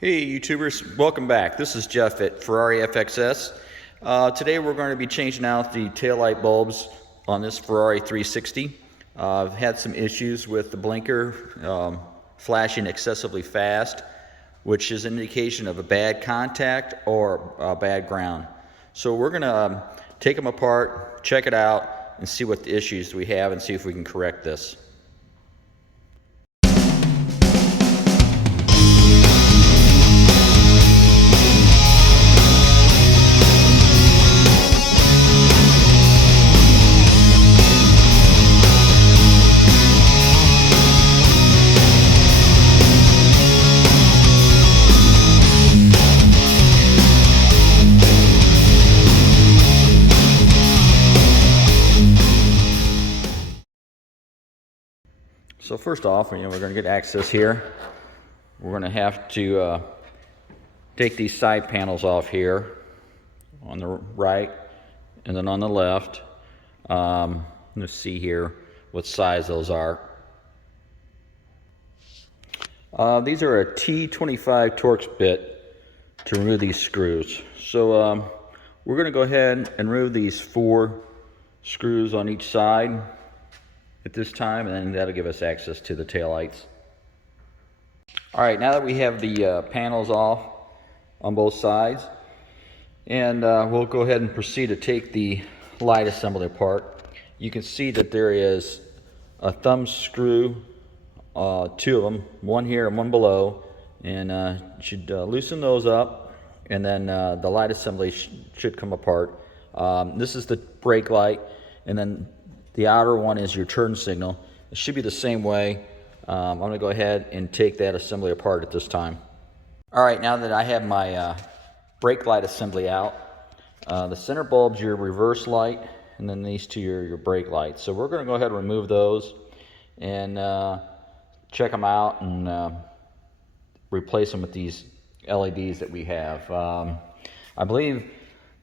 Hey YouTubers, welcome back. This is Jeff at Ferrari FXS. Today we're going to be changing out the taillight bulbs on this Ferrari 360. I've had some issues with the blinker flashing excessively fast, which is an indication of a bad contact or a bad ground. So we're going to take them apart, check it out, and see what the issues we have and see if we can correct this. So first off, we're going to get access here. We're going to have to take these side panels off here on the right and then on the left. Let's see here what size those are. These are a T25 Torx bit to remove these screws. So we're going to go ahead and remove these 4 screws on each side at this time, and then that'll give us access to the taillights. Alright, now that we have the panels off on both sides, and we'll go ahead and proceed to take the light assembly apart. You can see that there is a thumb screw, 2 of them, one here and one below, and you should loosen those up, and then the light assembly should come apart. This is the brake light, and then the outer one is your turn signal. It should be the same way. I'm going to go ahead and take that assembly apart at this time. Alright, now that I have my brake light assembly out, the center bulb's your reverse light, and then these two are your brake lights. So we're going to go ahead and remove those and check them out and replace them with these LEDs that we have. I believe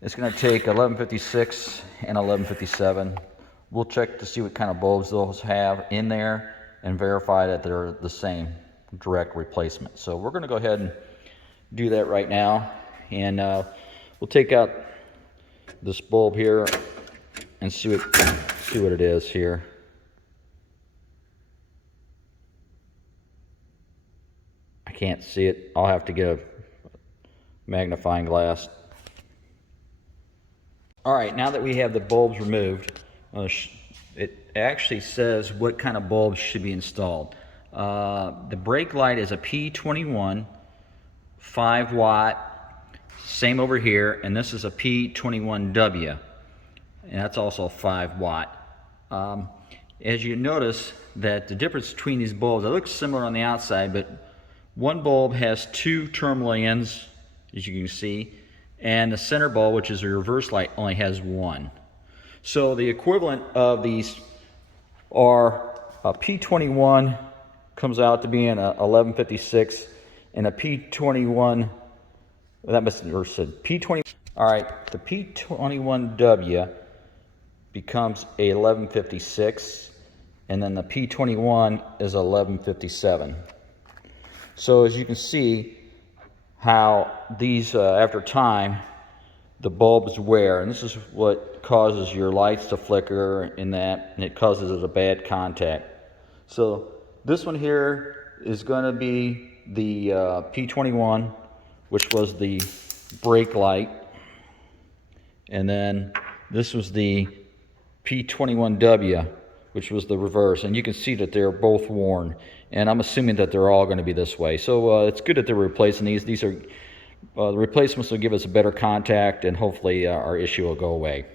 it's going to take 1156 and 1157. We'll check to see what kind of bulbs those have in there and verify that they're the same direct replacement. So we're going to go ahead and do that right now, and we'll take out this bulb here and see what it is here. I can't see it. I'll have to get a magnifying glass. Alright, now that we have the bulbs removed, it actually says what kind of bulbs should be installed. The brake light is a P21 5 watt, same over here, and this is a P21W, and that's also 5 watt. As you notice that the difference between these bulbs, it looks similar on the outside, but one bulb has 2 terminal ends, as you can see, and the center bulb, which is a reverse light, only has 1. So the equivalent of these are a P21 comes out to be an 1156, and a P21, that must have said P20. All right, the P21W becomes a 1156, and then the P21 is 1157. So as you can see how these, after time, the bulbs wear, and this is what causes your lights to flicker and it causes a bad contact. So this one here is going to be the P21, which was the brake light, and then this was the P21W, which was the reverse, and you can see that they're both worn, and I'm assuming that they're all going to be this way. So it's good that they're replacing these. These are the replacements will give us a better contact, and hopefully our issue will go away.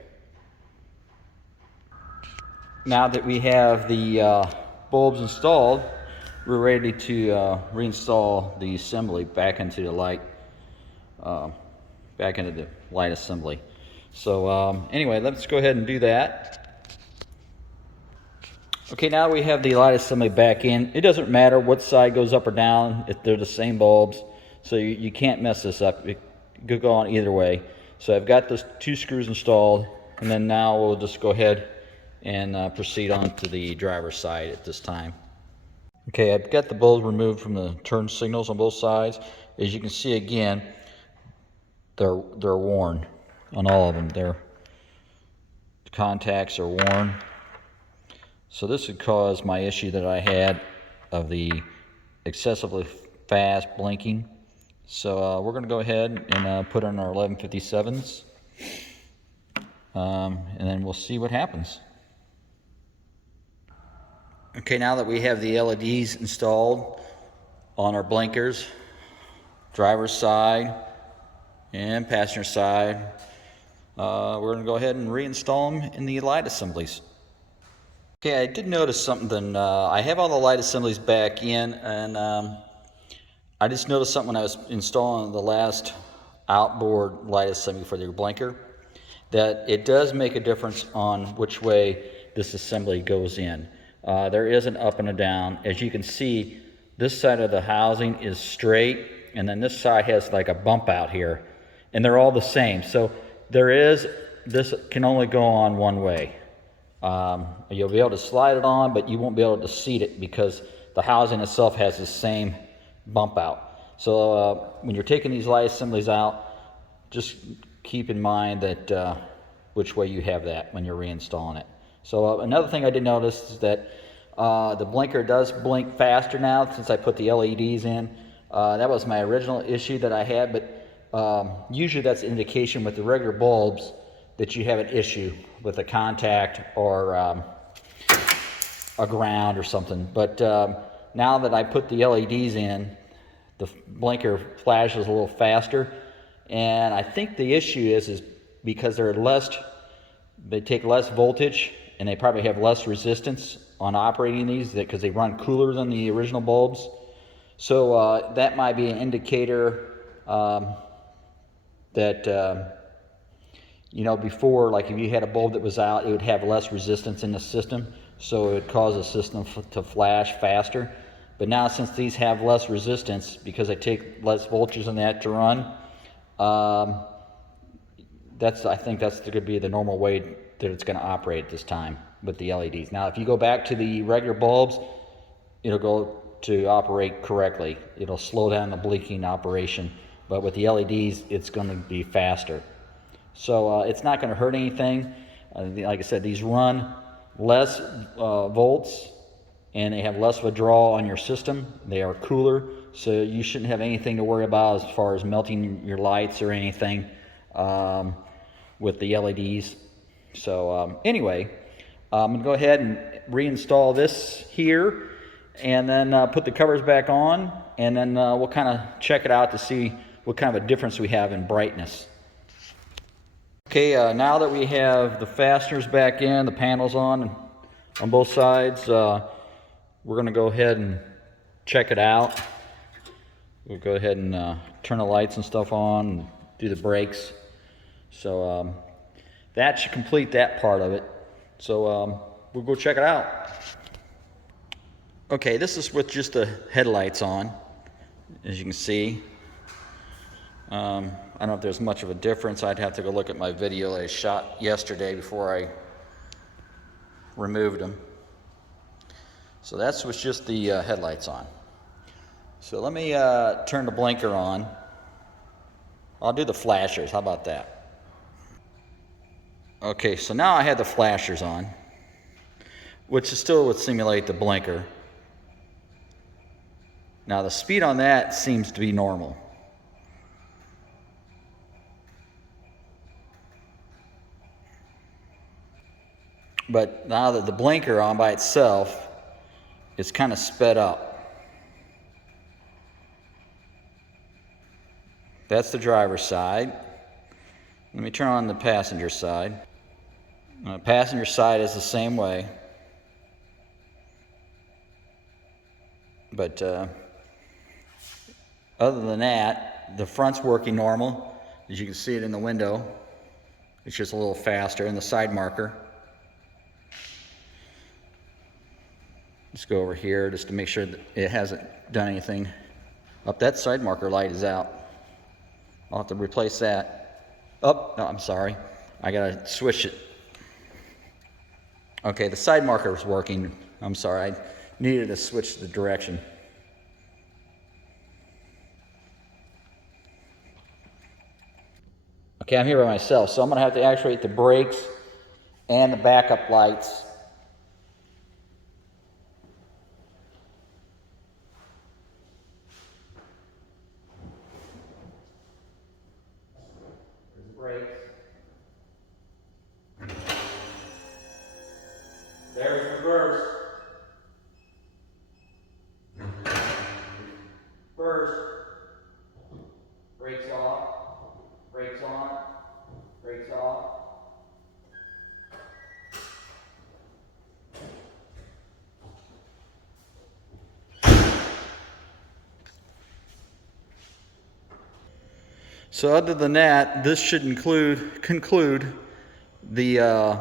Now that we have the bulbs installed, we're ready to reinstall the assembly back into the light, assembly. So anyway, let's go ahead and do that. Okay, now we have the light assembly back in. It doesn't matter what side goes up or down if they're the same bulbs. So you can't mess this up. It could go on either way. So I've got those 2 screws installed, and then now we'll just go ahead and proceed on to the driver's side at this time. Okay, I've got the bulbs removed from the turn signals on both sides. As you can see again, they're worn on all of them. The contacts are worn. So this would cause my issue that I had of the excessively fast blinking. So we're going to go ahead and put in our 1157s, and then we'll see what happens. Okay, now that we have the LEDs installed on our blinkers, driver's side and passenger side, we're going to go ahead and reinstall them in the light assemblies. Okay, I did notice something. I have all the light assemblies back in, and I just noticed something when I was installing the last outboard light assembly for the blinker, that it does make a difference on which way this assembly goes in. There is an up and a down. As you can see, this side of the housing is straight, and then this side has like a bump out here, and they're all the same. So this can only go on one way. You'll be able to slide it on, but you won't be able to seat it because the housing itself has the same bump out. So when you're taking these light assemblies out, just keep in mind that which way you have that when you're reinstalling it. So another thing I did notice is that the blinker does blink faster now since I put the LEDs in. That was my original issue that I had, but usually that's an indication with the regular bulbs that you have an issue with a contact or a ground or something. But now that I put the LEDs in, the blinker flashes a little faster, and I think the issue is because they take less voltage, and they probably have less resistance on operating these because they run cooler than the original bulbs. So that might be an indicator that before, like if you had a bulb that was out, it would have less resistance in the system, so it would cause the system to flash faster. But now, since these have less resistance because they take less voltage than that to run, I think that's going to be the normal way that it's going to operate at this time with the LEDs. Now, if you go back to the regular bulbs, it'll go to operate correctly. It'll slow down the blinking operation, but with the LEDs, it's going to be faster. So it's not going to hurt anything. Like I said, these run less volts, and they have less of a draw on your system. They are cooler, so you shouldn't have anything to worry about as far as melting your lights or anything with the LEDs. So anyway, I'm going to go ahead and reinstall this here, and then put the covers back on, and then we'll kind of check it out to see what kind of a difference we have in brightness. Okay, now that we have the fasteners back in, the panels on both sides, we're going to go ahead and check it out. We'll go ahead and turn the lights and stuff on and do the brakes. So that should complete that part of it. So we'll go check it out. Okay, this is with just the headlights on, as you can see. I don't know if there's much of a difference. I'd have to go look at my video that I shot yesterday before I removed them. So that's with just the headlights on. So let me turn the blinker on. I'll do the flashers. How about that? Okay, so now I have the flashers on, which still would simulate the blinker. Now the speed on that seems to be normal. But now that the blinker on by itself, it's kind of sped up. That's the driver's side. Let me turn on the passenger side. The passenger side is the same way. But other than that, the front's working normal. As you can see it in the window. It's just a little faster, and the side marker. Let's go over here just to make sure that it hasn't done anything. That side marker light is out. I'll have to replace that. No, I'm sorry. I gotta switch it. Okay, the side marker is working. I'm sorry, I needed to switch the direction. Okay, I'm here by myself, so I'm gonna have to actuate the brakes and the backup lights. There's the brakes. There's reverse. First, brakes off, brakes on, brakes off. So other than that, this should conclude the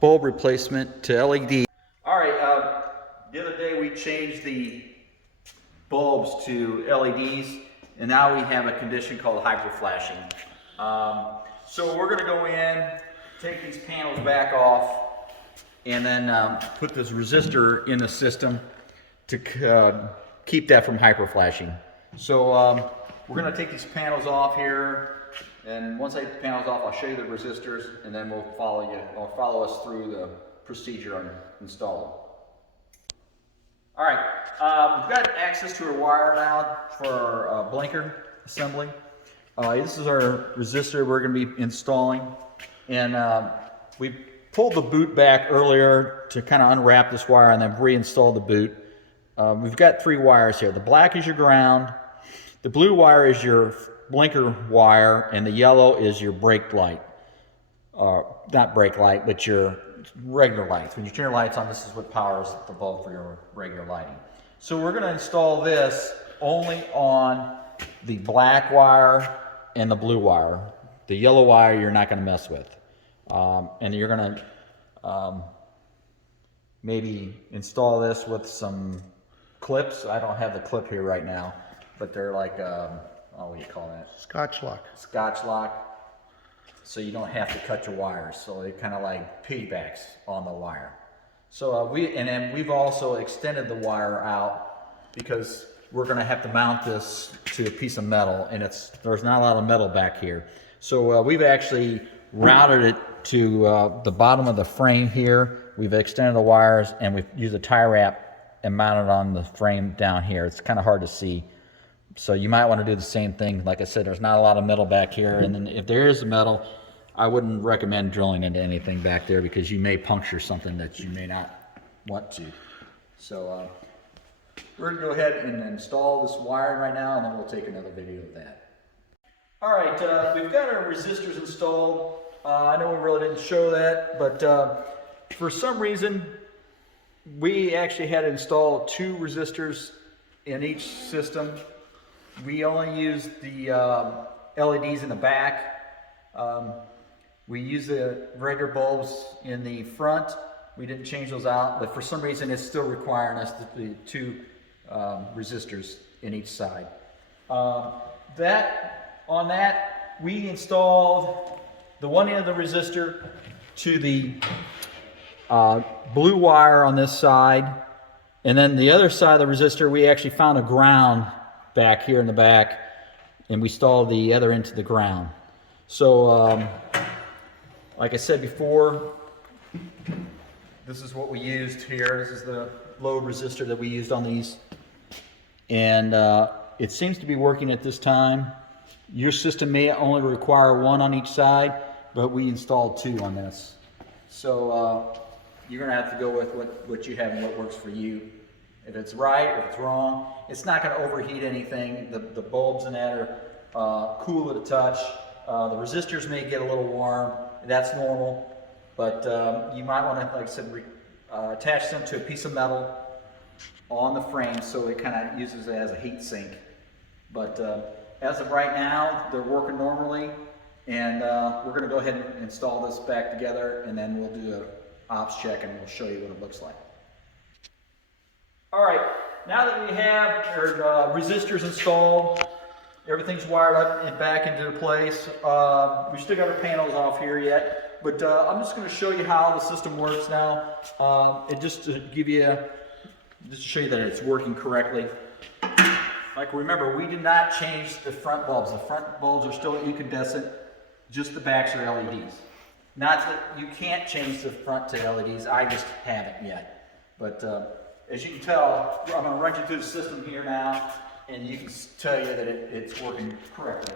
bulb replacement to LED. All right, the other day we changed the bulbs to LEDs, and now we have a condition called hyperflashing. So we're gonna go in, take these panels back off, and then put this resistor in the system to keep that from hyperflashing. So we're gonna take these panels off here, and once I take the panels off, I'll show you the resistors, and then we'll follow us through the procedure on installing. All right, we've got access to a wire now for our blinker assembly. This is our resistor we're going to be installing, and we pulled the boot back earlier to kind of unwrap this wire and then reinstall the boot. We've got 3 wires here. The black is your ground, the blue wire is your blinker wire, and the yellow is your brake light. Not brake light, but your regular lights. When you turn your lights on, this is what powers the bulb for your regular lighting. So we're going to install this only on the black wire and the blue wire. The yellow wire you're not going to mess with. And you're going to maybe install this with some clips. I don't have the clip here right now, but they're like, what do you call that? Scotch lock. Scotch lock. So you don't have to cut your wires. So it kind of like piggybacks on the wire. So we've also extended the wire out because we're going to have to mount this to a piece of metal, and there's not a lot of metal back here. So we've actually routed it to the bottom of the frame here. We've extended the wires, and we've used a tie wrap and mounted on the frame down here. It's kind of hard to see. So you might want to do the same thing. Like I said, there's not a lot of metal back here, and then if there is metal, I wouldn't recommend drilling into anything back there because you may puncture something that you may not want to. So we're going to go ahead and install this wiring right now, and then we'll take another video of that. All right, we've got our resistors installed. I know we really didn't show that, but for some reason, we actually had to install 2 resistors in each system. We only used the LEDs in the back. We use the regular bulbs in the front. We didn't change those out, but for some reason it's still requiring us to do 2 resistors in each side. On that, we installed the one end of the resistor to the blue wire on this side, and then the other side of the resistor, we actually found a ground back here in the back, and we installed the other end to the ground. So, like I said before, this is what we used here. This is the load resistor that we used on these, and it seems to be working at this time. Your system may only require 1 on each side, but we installed 2 on this. So you're going to have to go with what you have and what works for you. If it's right, if it's wrong, it's not going to overheat anything. The bulbs in that are cool at a touch. The resistors may get a little warm. That's normal. But you might want to, like I said, attach them to a piece of metal on the frame so it kind of uses it as a heat sink. But as of right now, they're working normally. And we're going to go ahead and install this back together, and then we'll do an ops check and we'll show you what it looks like. All right, now that we have our resistors installed, everything's wired up and back into place. We still got our panels off here yet, but I'm just going to show you how the system works now. And just to show you that it's working correctly. Like remember, we did not change the front bulbs. The front bulbs are still incandescent. Just the backs are LEDs. Not that you can't change the front to LEDs, I just haven't yet. But as you can tell, I'm going to run you through the system here now, and you can tell you that it's working correctly.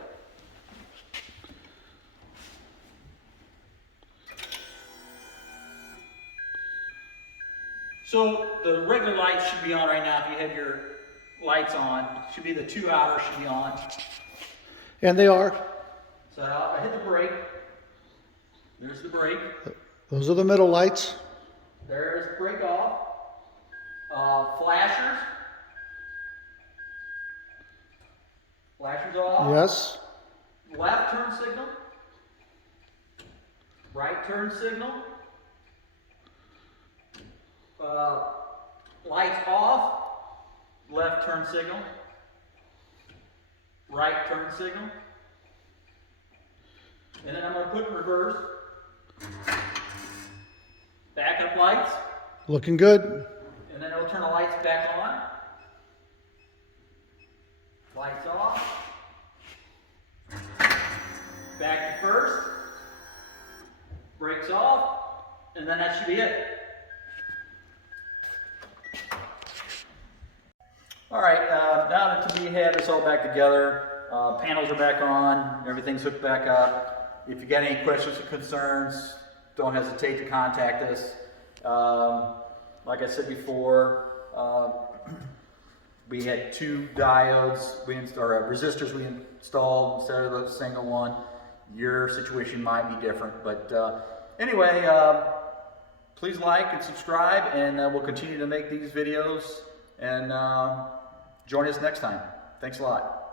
So the regular lights should be on right now. If you have your lights on, should be the 2 hours should be on. And they are. So I hit the brake. There's the brake. Those are the middle lights. There's the brake off. Flashers. Flashers off. Yes. Left turn signal. Right turn signal. Lights off. Left turn signal. Right turn signal. And then I'm going to put in reverse. Backup lights. Looking good. And then it'll turn the lights back on. Lights off. Back to first. Brakes off. And then that should be it. Alright, now that we have this all back together, panels are back on, everything's hooked back up. If you got any questions or concerns, don't hesitate to contact us. Like I said before, we had 2 diodes, or resistors we installed instead of the single one. Your situation might be different, but anyway, please like and subscribe, and we'll continue to make these videos, and join us next time. Thanks a lot.